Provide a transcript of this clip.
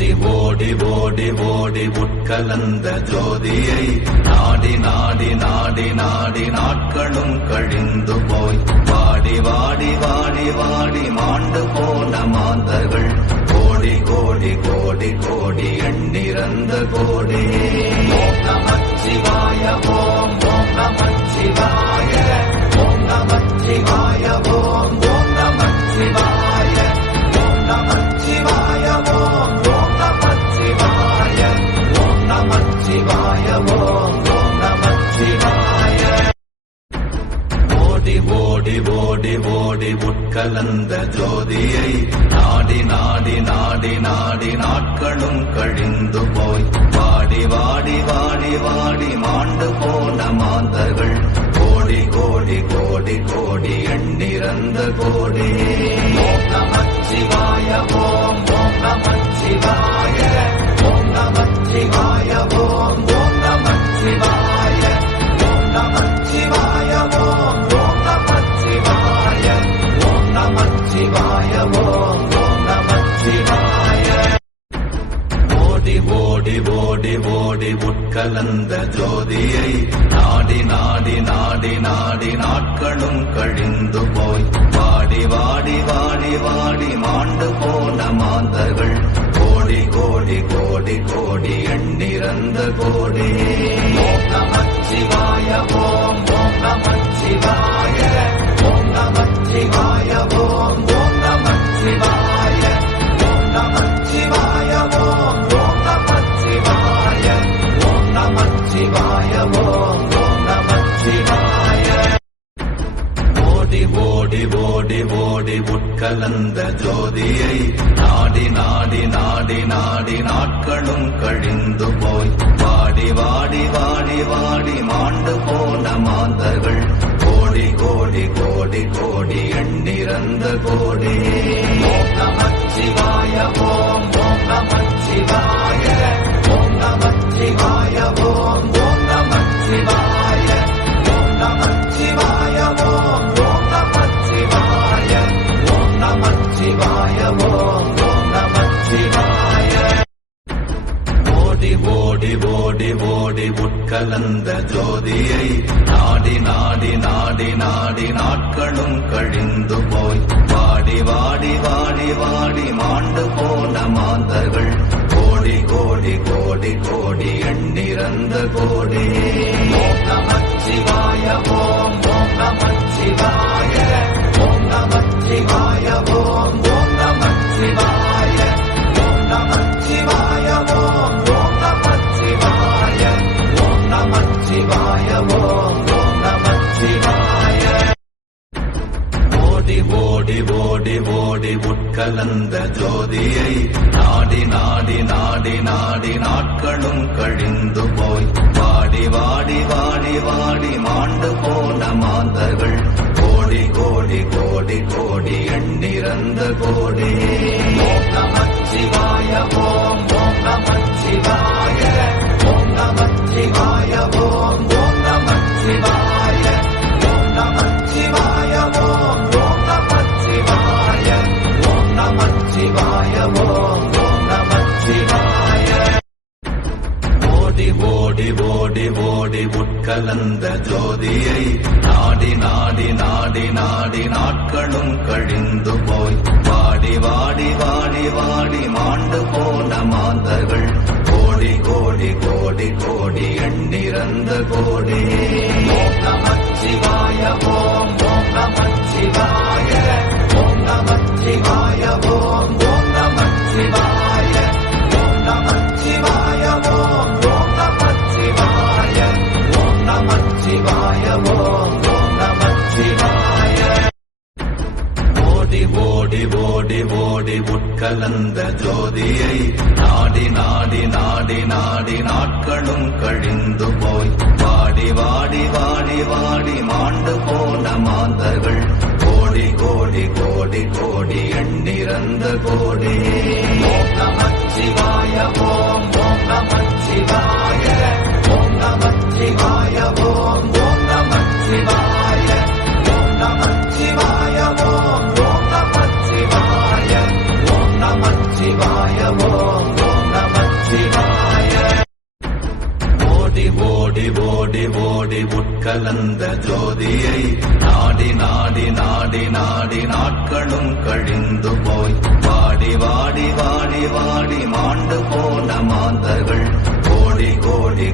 ஓடி ஓடி ஓடி ஓடி உட்கலந்த ஜோதியை நாடி நாடி நாடி நாடி நாட்களும் கழிந்து போய் வாடி வாடி வாடி வாடி மாண்டு போன மாந்தர்கள் கோடி கோடி கோடி கோடி எண்ணிறந்த கோடி. ஓம் நமச்சிவாய ஓம் ஓம் நமச்சிவாய ஓம் நமச்சிவாய ஓம் ஓம் நமச்சிவாய ஓம் நமச்சிவாய ஓம் ஓம் நமச்சிவாய ஓம் நமச்சிவாய ஓம் ஓம் நமச்சிவாய. ஓடி ஓடி ஓடி ஓடி உட்கலந்த ஜோதியை நாடி நாடி நாடி நாடி நாட்களும் கழிந்து போய் வாடி வாடி வாடி வாடி மாண்டு போன மாந்தர்கள் கோடி கோடி கோடி கோடி எண்ணிறந்த கோடி. ஓம் நமச்சிவாய ஓம் ஓம் நமச்சிவாய ஓம் நமச்சிவாய ஓம் ஓம் நமச்சிவாய ஓம் நமச்சிவாய ஓம் ஓம் நமச்சிவாய ஓம் நமச்சிவாய ஓம் ஓம் நமச்சிவாய. ஓடி ஓடி ஓடி ஓடி உட்கலந்த ஜோதியை நாடி நாடி நாடி நாடி நாட்களும் கழிந்து போய் வாடி வாடி வாடி வாடி மாண்டு போன மாந்தர்கள் கோடி கோடி கோடி கோடி எண்ணிறந்த கோடி. ஓம் நமச்சிவாய ஓம் ஓம் நமச்சிவாய ஓம் நமச்சிவாய ஓம் ஓம் நமச்சிவாய ஓம் நமச்சிவாய ஓம் ஓம் நமச்சிவாய ஓம் நமச்சிவாய ஓம் ஓம் நமச்சிவாய. ஓடி ஓடி ஓடி ஓடி உட்கலந்த ஜோதியை நாடி நாடி நாடி நாடி நாட்களும் கழிந்து போய் வாடி வாடி வாடி வாடி மாண்டு போன மாந்தர்கள் கோடி கோடி கோடி கோடி எண்ணிறந்த கோடி. ஓம் நமச்சிவாய ஓம் ஓம் நமச்சிவாய ஓம் நமச்சிவாய ஓம் ஓம் நமச்சிவாய ஓம் நமச்சிவாய ஓம் ஓம் நமச்சிவாய ஓம் நமச்சிவாய ஓம் ஓம் நமச்சிவாய. ஓடி ஓடி ஓடி ஓடி உட்கலந்த ஜோதியை நாடி நாடி நாடி நாடி நாட்களும் கழிந்து போய் வாடி வாடி வாடி வாடி மாண்டு போன மாந்தர்கள் கோடி கோடி கோடி கோடி எண்ணிறந்த கோடி. ஓம் நமச்சிவாய ஓம் ஓம் நமச்சிவாய ஓம் நமச்சிவாய ஓம் ஓம் நமச்சிவாய ஓம் நமச்சிவாய ஓம் ஓம் நமச்சிவாய ஓம் நமச்சிவாய ஓம் ஓம் நமச்சிவாய. ஓடி ஓடி ஓடி ஓடி உட்கலந்த ஜோதியை நாடி நாடி நாடி நாடி நாட்களும் கழிந்து போய் வாடி வாடி வாடி வாடி மாண்டு போன மாந்தர்கள் கோடி கோடி கோடி கோடி எண்ணிறந்த கோடி. ஓம் நமச்சிவாய ஓம் ஓம் நமச்சிவாய ஓம் நமச்சிவாய ஓம் ஓம் நமச்சிவாய ஓம் நமச்சிவாய ஓம் ஓம் நமச்சிவாய ஓம் நமச்சிவாய ஓம் ஓம் நமச்சிவாய. ஓடி ஓடி ஓடி ஓடி உட்கலந்த ஜோதியை நாடி நாடி நாடி நாடி நாட்களும் கழிந்து போய் வாடி வாடி வாடி வாடி மாண்டு போன மாந்தர்கள் கோடி கோடி கோடி கோடி எண்ணிறந்த கோடி. ஓம் நமச்சிவாய ஓம் ஓம் நமச்சிவாய ஓம் நமச்சிவாய ஓம் ஓம் நமச்சிவாய ஓம் நமச்சிவாய ஓம் ஓம் நமச்சிவாய ஓம் நமச்சிவாய ஓம் ஓம் நமச்சிவாய. ஓடி ஓடி ஓடி ஓடி உட்கலந்த ஜோதியை நாடி நாடி நாடி நாடி நாட்களும் கழிந்து போய் வாடி வாடி வாடி வாடி மாண்டு போன மாந்தர்கள் கோடி கோடி கோடி கோடி எண்ணிறந்த கோடி. ஓம் நமச்சிவாய ஓம் ஓம் நமச்சிவாய ஓம் நமச்சிவாய ஓம் ஓம் நமச்சிவாய ஓம் நமச்சிவாய ஓம் ஓம் நமச்சிவாய ஓம் நமச்சிவாய ஓம் ஓம் ஓடி ஓடி ஓடி உட்கலந்த ஜோதியை நாடி நாடி நாடி நாடி நாட்களும் கழிந்து போய் வாடி வாடி வாடி வாடி மாண்டு போ